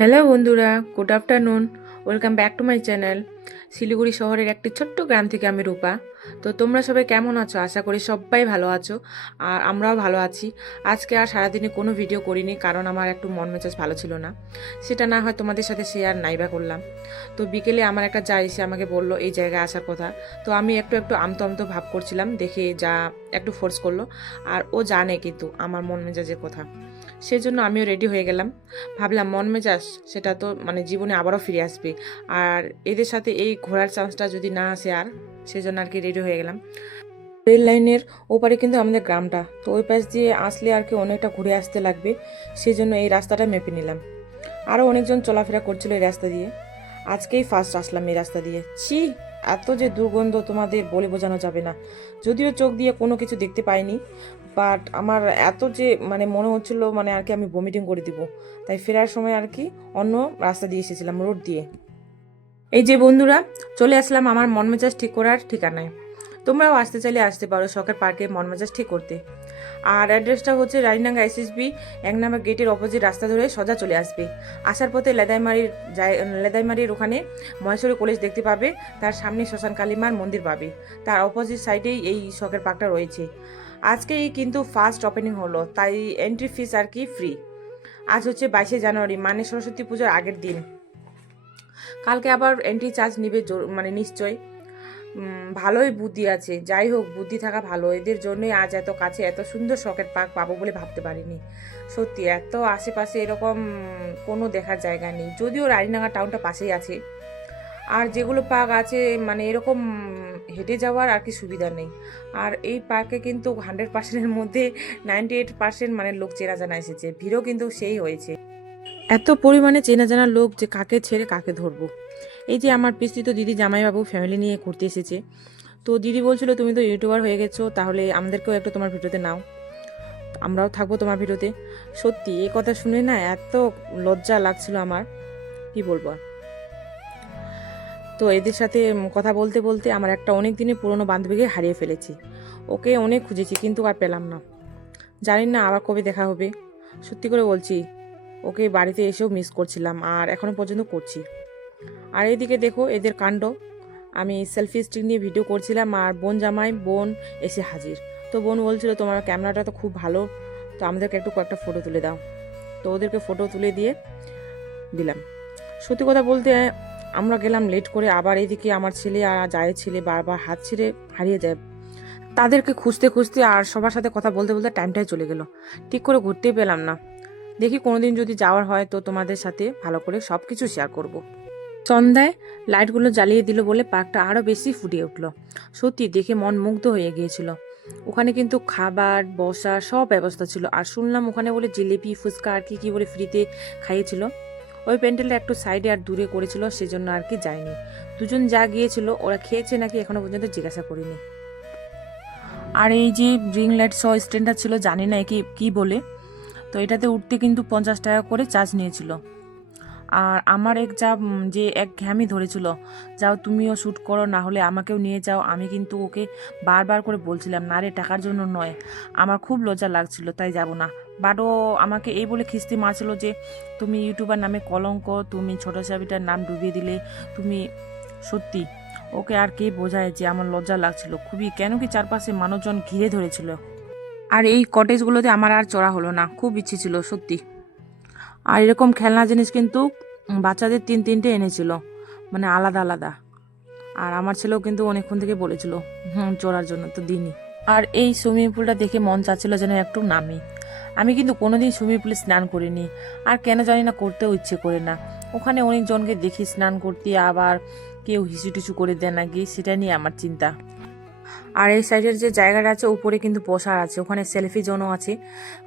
Hello বন্ধুরা, good afternoon. Welcome back to my channel. Siliguri শহরের একটি ছোট্ট গ্রাম থেকে আমি রূপা। তো তোমরা সবাই কেমন আছো? আশা করি সবাই ভালো আছো, আর আমরাও ভালো আছি। আজকে আর সারাদিনে কোনো ভিডিও করিনি, কারণ আমার একটু মন মেজাজ ভালো ছিল না। সেটা না হয় তোমাদের সাথে শেয়ার নাইবা করলাম। তো বিকেলে আমার একটা যা এসে আমাকে বললো এই জায়গায় আসার কথা। তো আমি একটু একটু আমতো আমতো ভাব করছিলাম, দেখে যা একটু ফোর্স করলো। আর ও জানে কিন্তু আমার মন মেজাজের কথা, সেজন্য আমিও রেডি হয়ে গেলাম। ভাবলাম মন মেজাজ সেটা তো জীবনে আবারও ফিরে আসবে, আর এদের সাথে এই ঘোরার চান্সটা যদি না আসে, আর সেজন্য আর কি রেডি হয়ে গেলাম। রেল লাইনের ওপারে কিন্তু আমাদের গ্রামটা, তো ওই পাশ দিয়ে আসলে আর কি অনেকটা ঘুরে আসতে লাগবে, সেজন্য এই রাস্তাটা মেপে নিলাম। আরও অনেকজন চলাফেরা করছিল এই রাস্তা দিয়ে। আজকেই ফার্স্ট আসলাম এই রাস্তা দিয়ে। ছি, এত যে দুর্গন্ধ তোমাদের বলে বোঝানো যাবে না। যদিও চোখ দিয়ে কোনো কিছু দেখতে পাইনি, বাট আমার এত যে মনে হচ্ছিল আর কি আমি ভমিটিং করে দিব। তাই ফেরার সময় আর কি অন্য রাস্তা দিয়ে এসেছিলাম, রোড দিয়ে। এই যে বন্ধুরা, চলে আসলাম আমার মন মেজাজ ঠিক করার ঠিকানায়। তোমরাও আসতে চাইলে আসতে পারো শখের পার্কে মন মেজাজ ঠিক করতে। আর অ্যাড্রেসটা হচ্ছে রানীডাঙ্গা এসএসবি 1 নম্বর গেটের অপোজিট রাস্তা ধরে সোজা চলে আসবে। আসার পথে লেদাইমারির ওখানে মহেশ্বরী কলেজ দেখতে পাবে, তার সামনে শ্মশান কালীমার মন্দির পাবে, তার অপোজিট সাইডেই এই শখের পার্কটা রয়েছে। আজকেই কিন্তু ফার্স্ট ওপেনিং হলো, তাই এন্ট্রি ফিস আর কি ফ্রি। আজ হচ্ছে 22শে জানুয়ারি, মানে সরস্বতী পুজোর আগের দিন। কালকে আবার এন্ট্রি চার্জ নিবে নিশ্চয়। ভালোই বুদ্ধি আছে, যাই হোক বুদ্ধি থাকা ভালো, এদের জন্যই আজ এত কাছে এত সুন্দর শখের পার্ক পাবো বলে ভাবতে পারিনি। সত্যি এত আশেপাশে এরকম কোনো দেখার জায়গা নেই, যদিও রানীডাঙ্গা টাউনটা পাশেই আছে। আর যেগুলো পার্ক আছে এরকম হেঁটে যাওয়ার আর কি সুবিধা নেই। আর এই পার্কে কিন্তু 100%-এর মধ্যে 98% লোক চেনা জানা এসেছে, ভিড়ও কিন্তু সেই হয়েছে। এত পরিমাণে চেনা জানা লোক যে কাকে ছেড়ে কাকে ধরবো। এই যে আমার পিস্তিত দিদি জামাইবাবু ফ্যামিলি নিয়ে ঘুরতে এসেছে। তো দিদি বলছিল তুমি তো ইউটিউবার হয়ে গেছো, তাহলে আমাদেরকেও একটু তোমার ভিডিওতে নাও, আমরাও থাকবো তোমার ভিডিওতে। সত্যি এই কথা শুনে না এত লজ্জা লাগছিল আমার, কি বলবো। তো এদের সাথে কথা বলতে বলতে আমার একটা অনেক দিনের পুরনো বান্ধবীকে হারিয়ে ফেলেছি। ওকে অনেক খুঁজেছি কিন্তু আর পেলাম না। জানি না আবার কবে দেখা হবে। সত্যি করে বলছি, ওকে বাড়িতে এসেও মিস করছিলাম, আর এখনো পর্যন্ত করছি। আর এইদিকে দেখো এদের কাণ্ড। আমি সেলফি স্টিক নিয়ে ভিডিও করছিলাম, আর বোন এসে হাজির। তো বোন বলছিল তোমার ক্যামেরাটা তো খুব ভালো, তো আমাদেরকে একটু কয়েকটা ফটো তুলে দাও। তো ওদেরকে ফটো তুলে দিয়ে দিলাম। সত্যি কথা বলতে আমরা গেলাম লেট করে, আবার এইদিকে আমার ছেলে আর জায়ের ছেলে বারবার হাত ছেড়ে হারিয়ে যায়। তাদেরকে খুঁজতে খুঁজতে আর সবার সাথে কথা বলতে বলতে টাইমটাই চলে গেল, ঠিক করে ঘুরতেই পেলাম না। দেখি কোনোদিন যদি যাওয়ার হয় তো তোমাদের সাথে ভালো করে সব কিছু শেয়ার করব। সন্ধ্যায় লাইটগুলো জ্বালিয়ে দিল বলে পার্কটা আরও বেশি ফুটিয়ে উঠল। সত্যি দেখে মন মুগ্ধ হয়ে গিয়েছিল। ওখানে কিন্তু খাবার বসার সব ব্যবস্থা ছিল, আর শুনলাম ওখানে বলে জিলিপি ফুচকা আর কি কি বলে ফ্রিতে খাইয়েছিল। ওই প্যান্ডেলটা একটু সাইডে আর দূরে করেছিল, সেজন্য আর কি যায়নি। দুজন যা গিয়েছিল ওরা খেয়েছে নাকি এখনো পর্যন্ত জিজ্ঞাসা করিনি। আর এই যে রিং লাইট সহ স্ট্যান্ডটা ছিল, জানি না কি কি বলে। তো এটাতে উঠতে কিন্তু 50 টাকা করে চার্জ নিয়েছিল। আর আমার যে এক ঘ্যামি ধরেছিল, যাও তুমিও শ্যুট করো, না হলে আমাকেও নিয়ে যাও। আমি কিন্তু ওকে বারবার করে বলছিলাম না রে, টাকার জন্য নয়, আমার খুব লজ্জা লাগছিল তাই যাব না। বাট ও আমাকে এই বলে খিস্তি মারছিল যে তুমি ইউটিউবার নামে কলঙ্ক, তুমি ছোট সাবিটার নাম ডুবিয়ে দিলে তুমি। সত্যি ওকে আর কে বোঝায় যে আমার লজ্জা লাগছিল খুবই, কেন কি চারপাশে মানুষজন ঘিরে ধরেছিল। আর এই কটেজগুলোতে আমার আর চড়া হলো না, খুব ইচ্ছে ছিল সত্যি। আর এরকম খেলনা জিনিস কিন্তু বাচ্চাদের 3-3টে এনেছিল, আলাদা আলাদা। আর আমার ছেলেও কিন্তু অনেকক্ষণ থেকে বলেছিল চড়ার জন্য, তো দিনই। আর এই সুইমিং পুলটা দেখে মন চাচ্ছিল যেন একটু নামি। আমি কিন্তু কোনোদিন সুইমিং পুলে স্নান করিনি, আর কেন জানি না করতেও ইচ্ছে করে না। ওখানে অনেকজনকে দেখি স্নান করতে, আবার কেউ হিসু টিসু করে দেয় নাকি, সেটা নিয়ে আমার চিন্তা। আর এই সাইডের যে জায়গাটা আছে উপরে কিন্তু বসার আছে, ওখানে সেলফি জোনও আছে।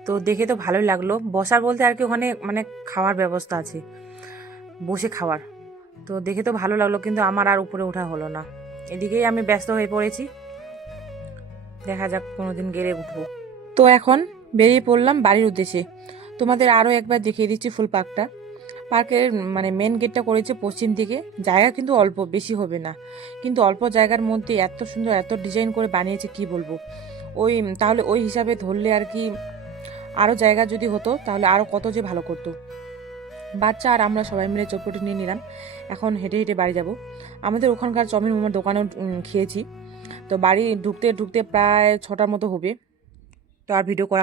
তো দেখে তো ভালোই লাগলো। বসার বলতে আর কি ওখানে খাওয়ার ব্যবস্থা আছে, বসে খাওয়ার। তো দেখে তো ভালো লাগলো, কিন্তু আমার আর উপরে ওঠা হলো না। এদিকেই আমি ব্যস্ত হয়ে পড়েছি, দেখা যাক কোনোদিন গেলে উঠবো। তো এখন বেরিয়ে পড়লাম বাড়ির উদ্দেশ্যে। তোমাদের আরও একবার দেখিয়ে দিচ্ছি ফুল পার্কটা। পার্কের মেন গেটটা করেছে পশ্চিম দিকে। জায়গা কিন্তু অল্প, বেশি হবে না, কিন্তু অল্প জায়গার মধ্যে এত সুন্দর এত ডিজাইন করে বানিয়েছে কি বলবো। তাহলে ওই হিসাবে ধরলে আর কি আরও জায়গা যদি হতো তাহলে আরও কত যে ভালো করতো। বাচ্চা আর আমরা সবাই মিলে চটপটি নিয়ে নিলাম। এখন হেঁটে হেঁটে বাড়ি যাব। আমাদের ওখানকার চাউমিন মোমোর দোকানেও খেয়েছি। তো বাড়ি ঢুকতে ঢুকতে প্রায় 6টার মতো হবে। তো আর ভিডিও করা